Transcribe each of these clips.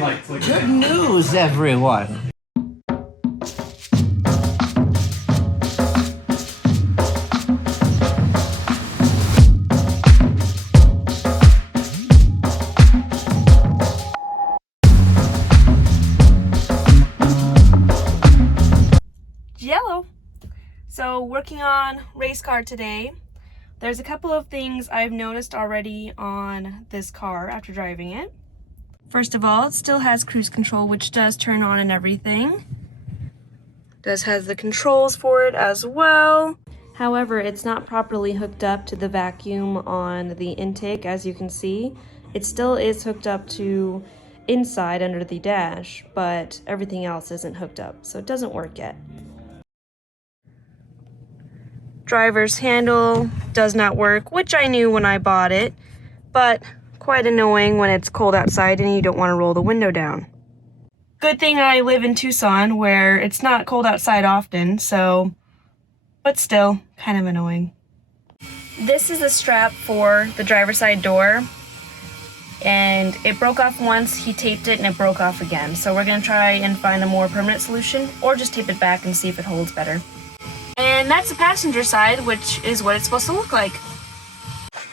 Good news, everyone. Jello. So working on race car today. There's a couple of things I've noticed already on this car after driving it. First of all, it still has cruise control, which does turn on and everything. Does has the controls for it as well. However, it's not properly hooked up to the vacuum on the intake, as you can see. It still is hooked up to inside under the dash, but everything else isn't hooked up, so it doesn't work yet. Driver's handle does not work, which I knew when I bought it, but quite annoying when it's cold outside and you don't want to roll the window down. Good thing I live in Tucson where it's not cold outside often, but still kind of annoying. This is the strap for the driver's side door, and it broke off once. He taped it and it broke off again. So we're gonna try and find a more permanent solution, or just tape it back and see if it holds better. And that's the passenger side, which is what it's supposed to look like.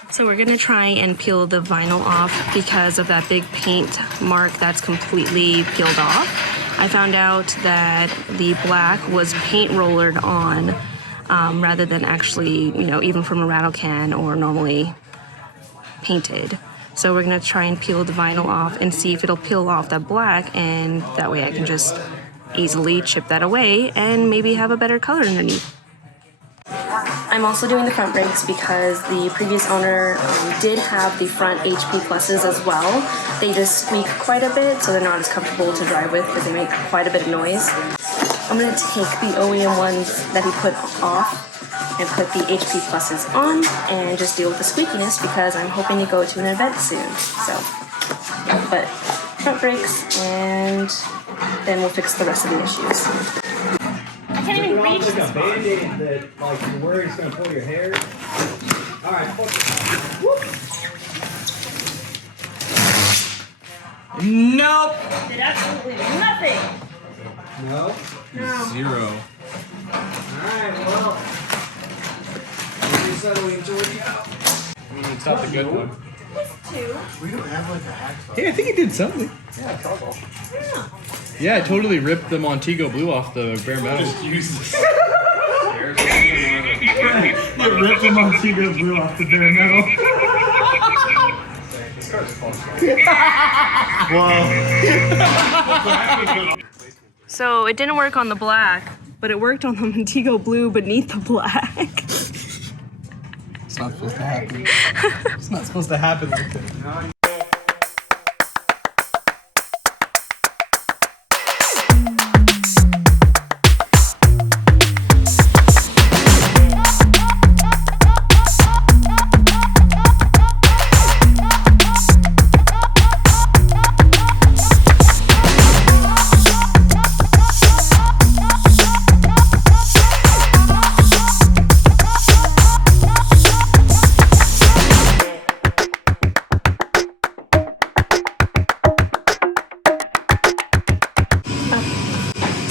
So we're gonna try and peel the vinyl off because of that big paint mark that's completely peeled off. I found out that the black was paint rollered on rather than actually, even from a rattle can or normally painted. So we're gonna try and peel the vinyl off and see if it'll peel off that black, and that way I can just easily chip that away and maybe have a better color underneath. I'm also doing the front brakes because the previous owner did have the front HP Pluses as well. They just squeak quite a bit, so they're not as comfortable to drive with because they make quite a bit of noise. I'm going to take the OEM ones that he put off and put the HP Pluses on and just deal with the squeakiness because I'm hoping to go to an event soon. So, yeah, but front brakes, and then we'll fix the rest of the issues. I can't even reach this far. Band-aid that, like, you're worried it's going to pull your hair. All right. Nope. Did absolutely nothing. No? No. Zero. All right, well. We enjoyed you. It's not the good one. We don't have like a hacksaw. Hey, I think he did something. Yeah, it's all. Yeah. Yeah, I totally ripped the Montego Blue off the bare metal. Just use this. You ripped the Montego Blue off the bare metal. This car's Whoa. So it didn't work on the black, but it worked on the Montego Blue beneath the black. It's not supposed to happen. It's not supposed to happen like that.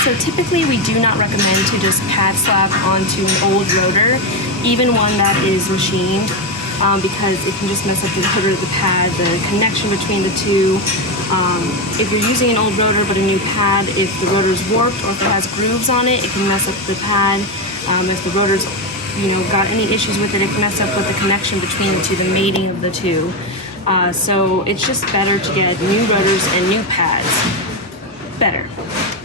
So typically we do not recommend to just pad slap onto an old rotor, even one that is machined, because it can just mess up the rotor of the pad, the connection between the two. If you're using an old rotor but a new pad, if the rotor's warped or if it has grooves on it, it can mess up the pad. If the rotor's got any issues with it, it can mess up with the connection between the two, the mating of the two. So it's just better to get new rotors and new pads. Better.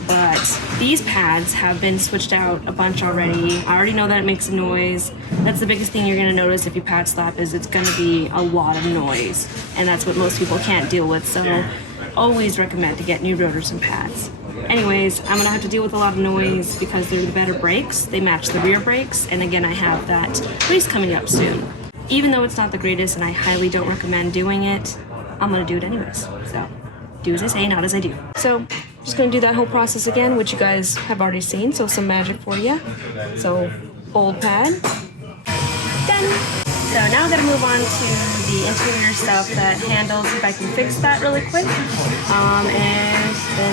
But these pads have been switched out a bunch already. I already know that it makes a noise. That's the biggest thing you're gonna notice if you pad slap, is it's gonna be a lot of noise. And that's what most people can't deal with, so always recommend to get new rotors and pads. Anyways, I'm gonna have to deal with a lot of noise because they're the better brakes. They match the rear brakes, and again, I have that race coming up soon. Even though it's not the greatest and I highly don't recommend doing it, I'm gonna do it anyways. So, do as I say, not as I do. So, just gonna do that whole process again, which you guys have already seen, so some magic for you. So, old pad, done. So now I'm gonna move on to the interior stuff, that handles, if I can fix that really quick. And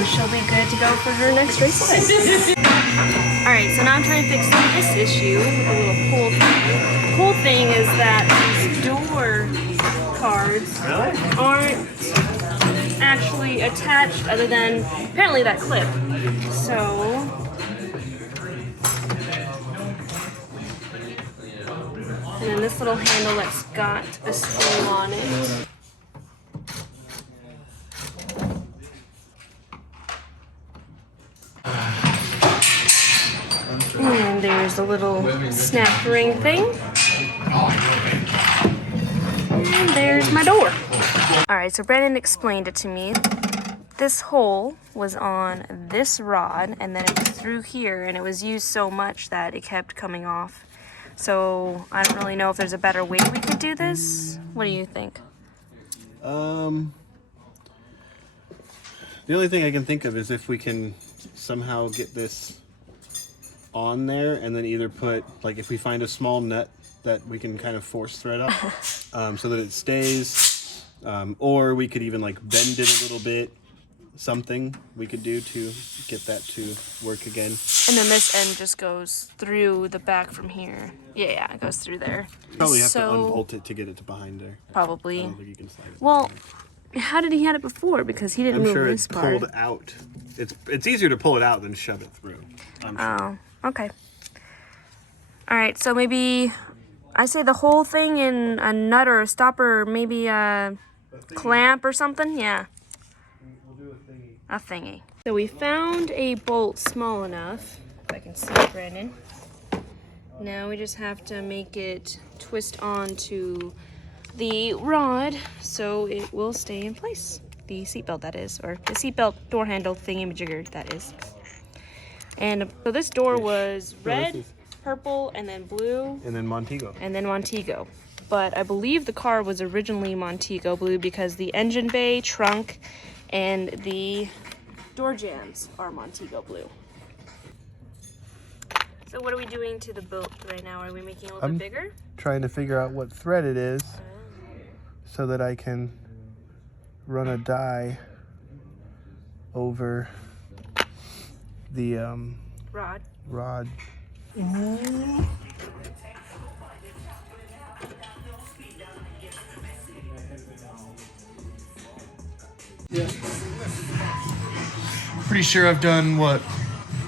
she'll be good to go for her next race day. Alright, so now I'm trying to fix this issue with a little pull thing. The cool thing is that these door cards aren't actually attached other than apparently that clip. So and then this little handle that's got a screw on it. And there's a little snap ring thing. And there's my door. Alright, so Brandon explained it to me. This hole was on this rod, and then it was through here, and it was used so much that it kept coming off. So I don't really know if there's a better way we could do this. What do you think? The only thing I can think of is if we can somehow get this on there and then either put, like, if we find a small nut that we can kind of force thread up so that it stays, or we could even like bend it a little bit. Something we could do to get that to work again. And then this end just goes through the back from here. Yeah, it goes through there. Probably have to unbolt it to get it to behind there. Probably. I don't think you can slide it. Well, how did he had it before? Because he didn't move this part. I'm sure it's pulled out. It's easier to pull it out than shove it through. I'm sure. Oh, okay. All right, so maybe I say the whole thing in a nut or a stopper, or maybe a clamp or something. Yeah. A thingy. So we found a bolt small enough, if I can see it, Brandon. Now we just have to make it twist onto the rod so it will stay in place. The seatbelt, that is, or the seatbelt door handle thingy-majigger, that is. And so this door was red, purple, and then blue. And then Montego. And then Montego. But I believe the car was originally Montego blue because the engine bay, trunk, and the door jambs are Montego blue. So what are we doing to the bolt right now? Are we making it a little bit bigger? Trying to figure out what thread it is so that I can run a die over the rod. Pretty sure I've done, what,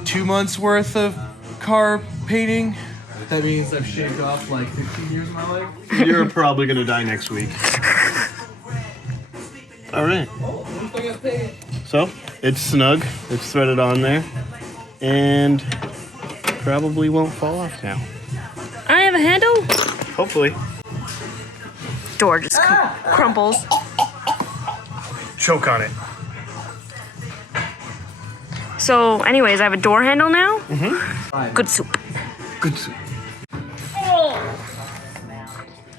2 months worth of car painting? That means I've shaved off like 15 years of my life. You're probably gonna die next week. All right. So it's snug. It's threaded on there, and probably won't fall off now. I have a handle. Hopefully. Door just crumbles. Choke on it. So, anyways, I have a door handle now. Good soup. Good soup. Oh,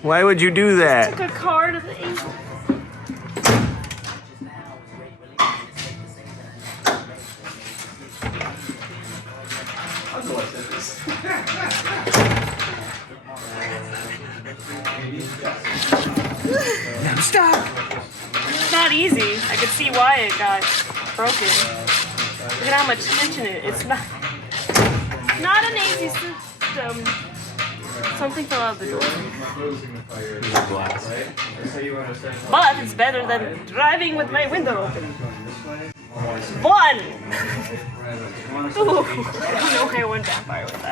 Why would you do that? took a car to the ace. Stop! It's not easy. I could see why it got broken. Look at how much tension it's not an easy system. Something fell out of the door. But it's better than driving with my window open. 1! Ooh, I don't know why I went backfire with that.